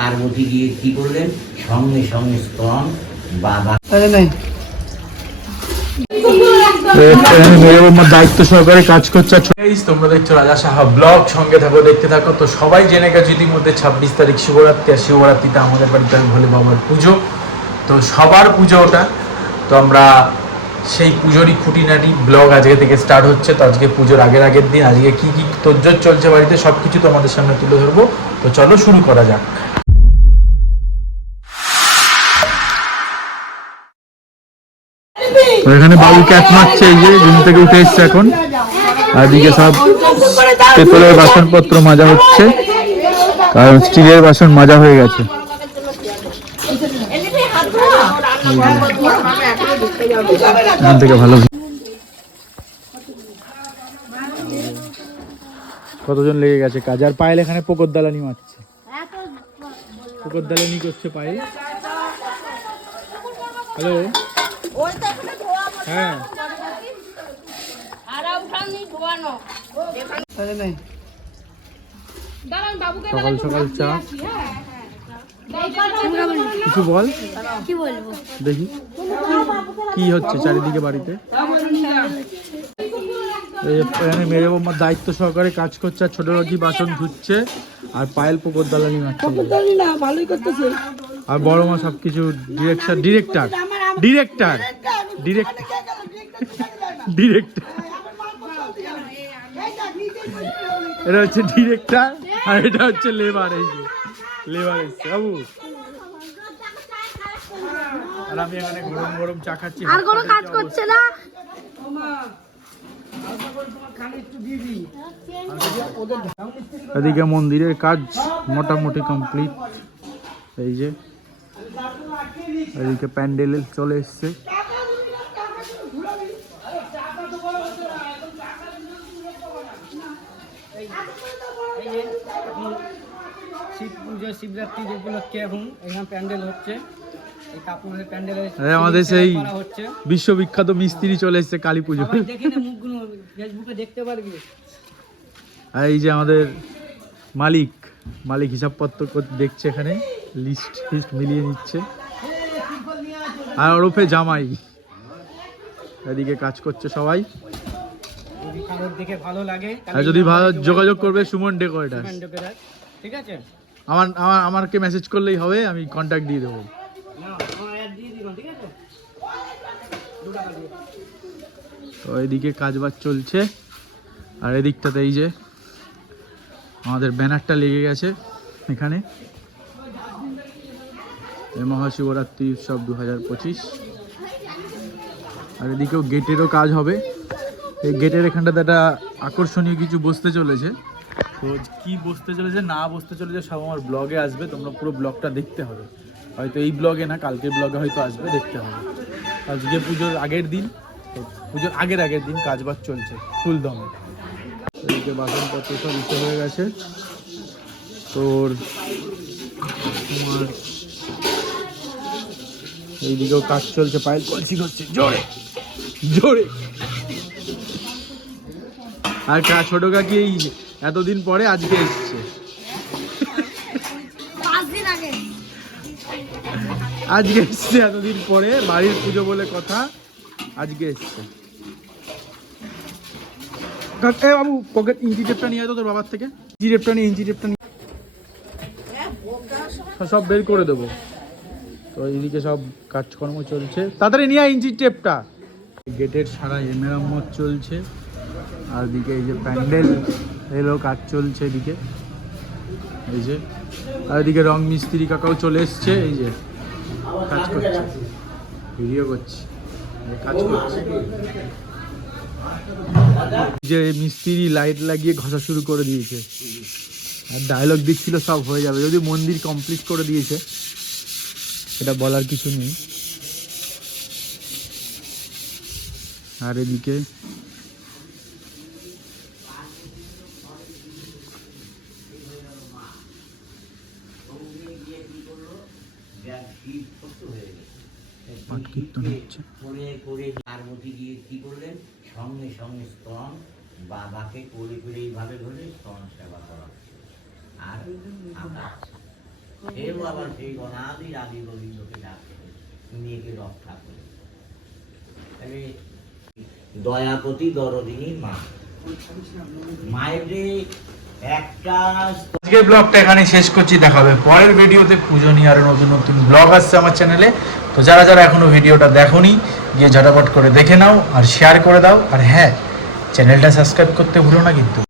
পার্বতী গিয়ে কি করলেন? সঙ্গে সঙ্গে স্তন বাবা দায়িত্ব সহকারে কাজ করছে। তোমরা দেখছ রাজা সাহা ব্লগ সঙ্গে থাকো দেখতে থাকো। তো সবাই জেনে গেছো ইতিমধ্যে ছাব্বিশ তারিখ শিবরাত্রি আর শিবরাত্রিতে আমাদের বাড়িতে ভোলে বাবার পুজো। তো সবার পুজো ওটা। তো আমরা সেই পুজোরই খুঁটিনাটি ব্লগ আজকে থেকে স্টার্ট হচ্ছে। তো আজকে পুজোর আগের আগের দিন আজকে কি কি তোজ্জোর চলছে বাড়িতে সব কিছু তোমাদের সামনে তুলে ধরবো। তো চলো শুরু করা যাক। এখানে বাবু ক্যাচ মারছে এই যে, ঘুম থেকে উঠে এসছে এখন। আর এদিকে সব পেতলের বাসনপত্র মাজা হচ্ছে। কারণ স্টিলের বাসন মাজা হয়ে গেছে। ভালো কতজন লেগে গেছে কাজ? আর পায়েল এখানে পোকর দালানি মারছে। পোকর দালানি করছে পায়েল। হ্যালো? হ্যাঁ। সকাল সকাল চা। কিছু বল। কি বলব? দেখি। কি হচ্ছে চারিদিকে বাড়িতে? এই এখানে মেয়ে বৌমার দায়িত্ব সহকারে কাজ করছে আর ছোট রাখি বাসন ধুচ্ছে আর পায়েল পুকুর দালানি মারছে। আর বড় মা সবকিছু direction director director director director এটা হচ্ছে ডিরেক্টর আর এটা হচ্ছে লেবার এই যে। লেবার এসছে বাবু। আর আমি এখানে গরম গরম চা খাচ্ছি। আর কোনো কাজ করছে না? এদিকে মন্দিরের কাজ মোটামুটি কমপ্লিট এই যে এদিকে প্যান্ডেল চলে এসছে। শিব পুজো শিবরাত্রির উপলক্ষে এখন এখানে প্যান্ডেল হচ্ছে আমাদের সেই বিশ্ববিখ্যাত মিস্ত্রি চলে এসছে কালী পুজো সবাই দেখে নে মুখগুলো ফেসবুকে দেখতে পারবি। আর এই যে আমাদের মালিক মালিক হিসাবপত্র দেখছে এখানে লিস্ট লিস্ট মিলিয়ে নিচ্ছে। আর ওরফে জামাই এদিকে কাজ করছে সবাই। কারোর দেখে ভালো লাগে। আর যদি ভালো যোগাযোগ করবে সুমন ডেকোরেটার ডেকোরেটার ঠিক আছে? আমার আমার আমাকে মেসেজ করলেই হবে আমি কন্ট্যাক্ট দিয়ে দেবো। তো এদিকে কাজ বাজ চলছে আর এদিকটাতে এই যে আমাদের ব্যানারটা লেগে গেছে এখানে। মহাশিবরাত্রি উৎসব দু হাজার পঁচিশ। আর এদিকেও গেটেরও কাজ হবে। এই গেটের এখানটাতে একটা আকর্ষণীয় কিছু বসতে চলেছে। তো কি বসতে চলেছে, না বসতে চলেছে, সব আমার ব্লগে আসবে, তোমরা পুরো ব্লগটা দেখতে হবে। হয়তো এই ব্লগে না, কালকের ব্লগে হয়তো আসবে, দেখতে হবে। আজকে পুজোর আগের দিন পুজোর আগের আগের দিন কাজ বাজ চলছে ফুল দমে এদিকে বাসনপত্র সব ইসে হয়ে গেছে। তোর এইদিকেও কাজ চলছে, পায়েল কলসি করছে জোরে জোরে। আর কা ছোট কাকি এই এতদিন পরে আজকে এসছে। আজকে এসছে এতদিন পরে বাড়ির পুজো বলে কথা আজকে এসছে। এ বাবু পকেট ইঞ্চি টেপটা নিয়ে তোর বাবার থেকে। ইঞ্চি টেপটা নিয়ে ইঞ্চি টেপটা নিয়ে। সব- বের করে দেবো। তো এইদিকে সব কাজকর্ম চলছে। তাড়াতাড়ি নিয়ে ইঞ্চি টেপটা। গেটের সারা মেরামত চলছে। আর এদিকে এই যে প্যান্ডেল এলো কাজ চলছে এদিকে। এই যে, আর এদিকে রং মিস্ত্রি কাকাও চলে এসছে, এই যে কাজ করছে, ভিডিও করছি কাজ করছে। যে মিস্ত্রি লাইট লাগিয়ে ঘষা শুরু করে দিয়েছে, আর ডায়লগ দিচ্ছিল সব হয়ে যাবে যদি মন্দির কমপ্লিট করে দিয়েছে, এটা বলার কিছু নেই। আর এদিকে করে করে সঙ্গে সঙ্গে স্তন বাবাকে কোলে করে এইভাবে ধরে স্তন সেবা করা আর সেও আবার সেই অনাদি আদি গোবিন্দকে ডাকে মেয়েকে রক্ষা করে দয়াপতি দরদিনী মা মায়ের আজকের ব্লগটা এখানে শেষ করছি দেখাবে পরের ভিডিওতে। পুজো নিয়ে আরও নতুন নতুন ব্লগ আসছে আমার চ্যানেলে তো যারা যারা এখনও ভিডিওটা দেখোনি, গিয়ে ঝটাপট করে দেখে নাও আর শেয়ার করে দাও। আর হ্যাঁ চ্যানেলটা সাবস্ক্রাইব করতে ভুলো না কিন্তু।